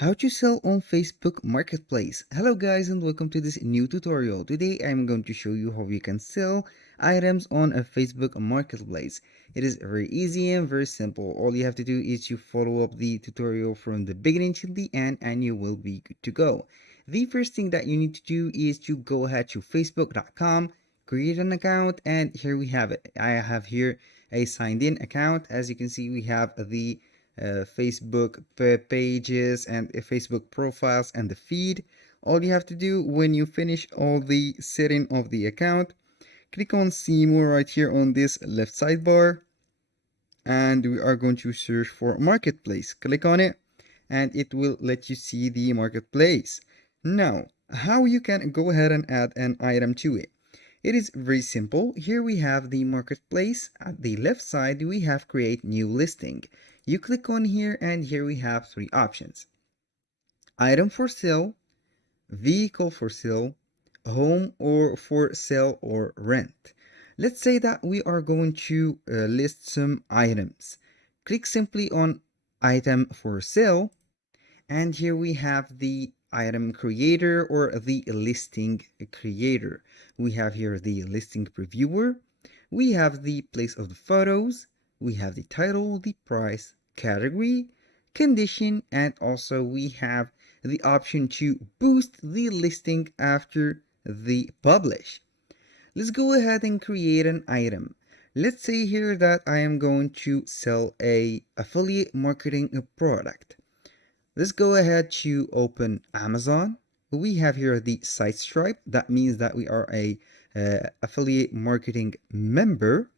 How to sell on Facebook Marketplace. Hello guys and welcome to this new tutorial. Today I'm going to show you how you can sell items on a Facebook Marketplace. It is very easy and very simple. All you have to do is you follow up the tutorial from the beginning to the end and you will be good to go. The first thing that you need to do is to go ahead to facebook.com, create an account, and here we have it. I have here a signed in account. As you can see, we have the Facebook pages and Facebook profiles and the feed. All you have to do when you finish all the setting of the account, click on see more right here on this left sidebar, and we are going to search for marketplace. Click on it and it will let you see the marketplace. Now, how you can go ahead and add an item to it. It is very simple. Here we have the marketplace. At the left side, we have create new listing. You click on here and here we have three options. Item for sale, vehicle for sale, home or for sale or rent. Let's say that we are going to list some items. Click simply on item for sale, and here we have the item creator or the listing creator. We have here the listing previewer. We have the place of the photos. We have the title, the price, category, condition, and also we have the option to boost the listing after the publish. Let's go ahead and create an item. Let's say here that I am going to sell a affiliate marketing product. Let's go ahead to open Amazon. We have here the site Stripe. That means that we are a affiliate marketing member.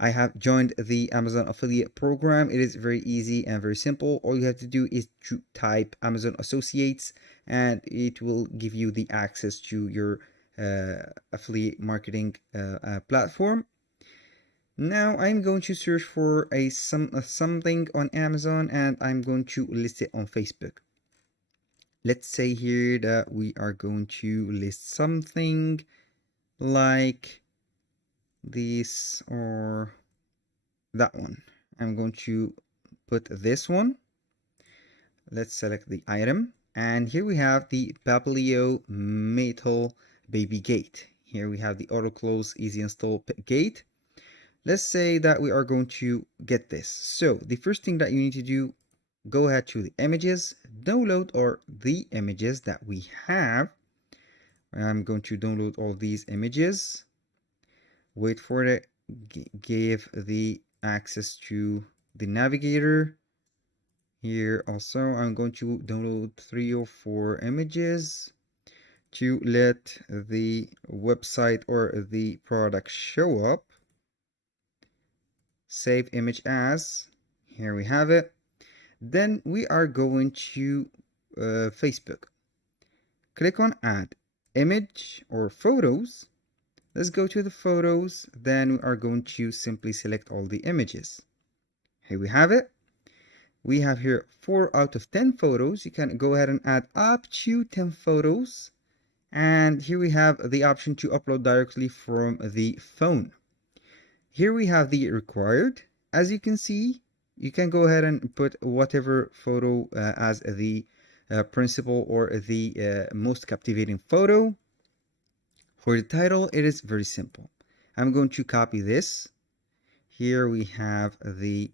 I have joined the Amazon affiliate program. It is very easy and very simple. All you have to do is to type Amazon Associates and it will give you the access to your affiliate marketing platform. Now I'm going to search for something on Amazon and I'm going to list it on Facebook. Let's say here that we are going to list something like this or that one. I'm going to put this one. Let's select the item and here we have the Papilio Metal Baby Gate. Here we have the auto close easy install gate. Let's say that we are going to get this. So the first thing that you need to do, go ahead to the images, download all the images that we have. I'm going to download all these images. Wait for it, give the access to the navigator. Here also I'm going to download 3 or 4 images to let the website or the product show up. Save image as. Here we have it. Then we are going to Facebook. Click on add image or photos. Let's go to the photos. Then we are going to simply select all the images. Here we have it. We have here 4 out of 10 photos. You can go ahead and add up to 10 photos. And here we have the option to upload directly from the phone. Here we have the required. As you can see, you can go ahead and put whatever photo as the principal or the most captivating photo. For the title, it is very simple. I'm going to copy this. Here we have the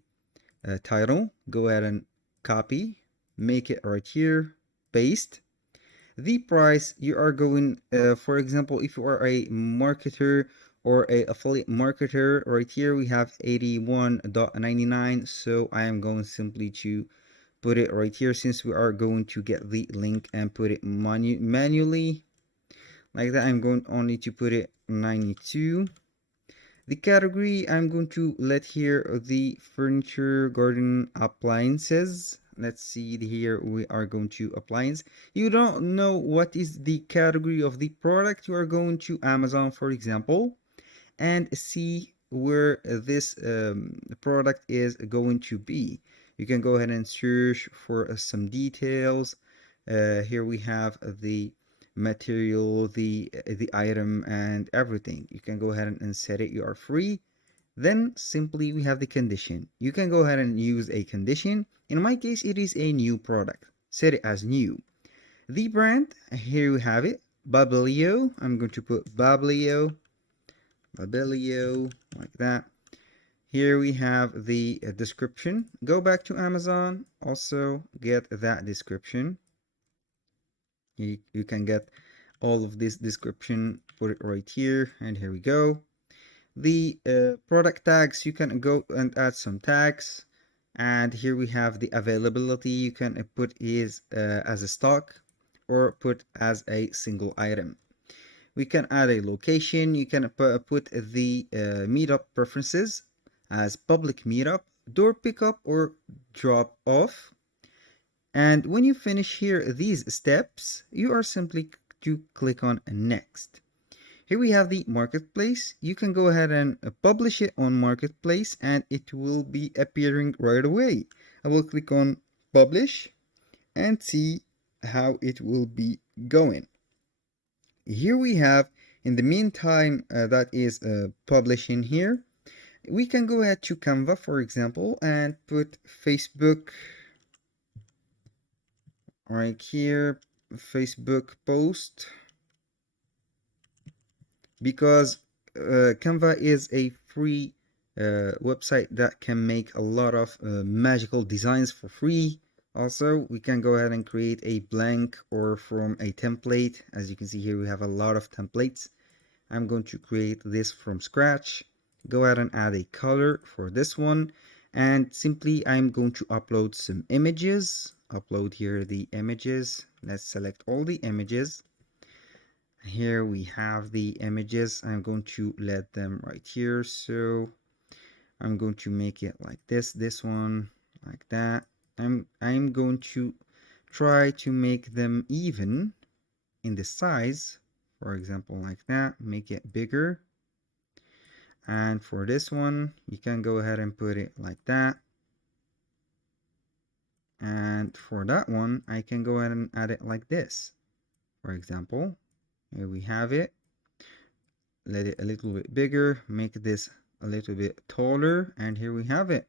title. Go ahead and copy, make it right here, paste. The price you are going, for example, if you are a marketer or a affiliate marketer, right here we have 81.99. So I am going simply to put it right here since we are going to get the link and put it manually like that. I'm going only to put it 92. The category I'm going to let here the furniture garden appliances. Let's see here, we are going to appliance. You don't know what is the category of the product, you are going to Amazon, for example, and see where this product is going to be. You can go ahead and search for some details. Here we have the material, the item, and everything. You can go ahead and set it. You are free. Then simply we have the condition. You can go ahead and use a condition. In my case, it is a new product. set it as new. The brand, here we have it, Babelio. I'm going to put Babelio, like that. Here we have the description. Go back to Amazon, also get that description. You can get all of this description, put it right here, and here we go. The product tags, you can go and add some tags, and here we have the availability. You can put is as a stock or put as a single item. We can add a location. You can put the meetup preferences as public meetup, door pickup, or drop off. And when you finish here these steps, you are simply to click on next. Here we have the marketplace. You can go ahead and publish it on marketplace and it will be appearing right away. I will click on publish and see how it will be going. Here we have, in the meantime, that is publishing here. We can go ahead to Canva, for example, and put Facebook right here, Facebook post, because Canva is a free website that can make a lot of magical designs for free. Also, we can go ahead and create a blank or from a template. As you can see here, we have a lot of templates. I'm going to create this from scratch. Go ahead and add a color for this one, and simply I'm going to upload some images. Upload here the images. Let's select all the images. Here we have the images. I'm going to let them right here, so I'm going to make it like this one like that. I'm going to try to make them even in the size, for example, like that. Make it bigger. And for this one, you can go ahead and put it like that. And for that one, I can go ahead and add it like this. For example, here we have it. Let it a little bit bigger, make this a little bit taller, and here we have it.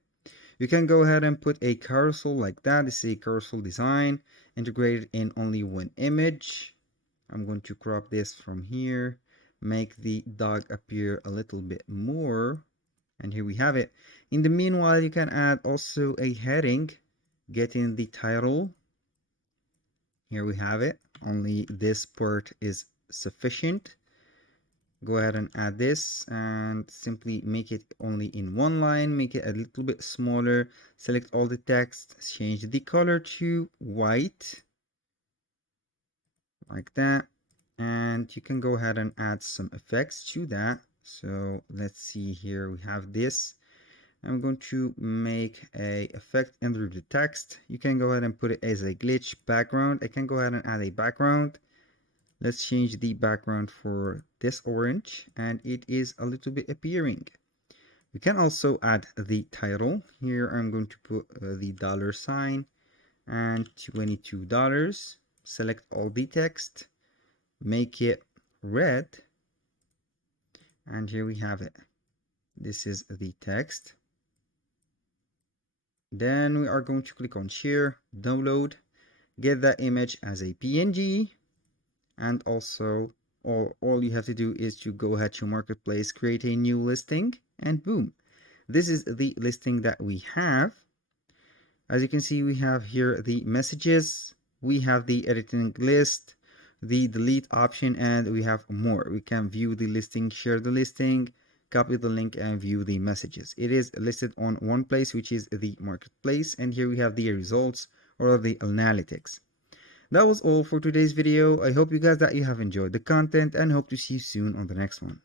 You can go ahead and put a carousel like that. This is a carousel design integrated in only one image. I'm going to crop this from here, make the dog appear a little bit more, and here we have it. In the meanwhile, you can add also a heading, getting the title. Here we have it. Only this part is sufficient. Go ahead and add this and simply make it only in one line, make it a little bit smaller, select all the text, change the color to white like that, and you can go ahead and add some effects to that. So let's see here, we have this. I'm going to make a effect under the text. You can go ahead and put it as a glitch background. I can go ahead and add a background. Let's change the background for this orange, and it is a little bit appearing. We can also add the title. Here I'm going to put the $sign and $22. Select all the text, make it red, and here we have it. This is the text. Then we are going to click on share, download, get that image as a PNG. And also, all you have to do is to go ahead to marketplace, create a new listing, and boom, this is the listing that we have. As you can see, we have here the messages, we have the editing list, the delete option, and we have more. We can view the listing, share the listing, copy the link, and view the messages. It is listed on one place, which is the marketplace, and here we have the results or the analytics. That was all for today's video. I hope you guys that you have enjoyed the content and hope to see you soon on the next one.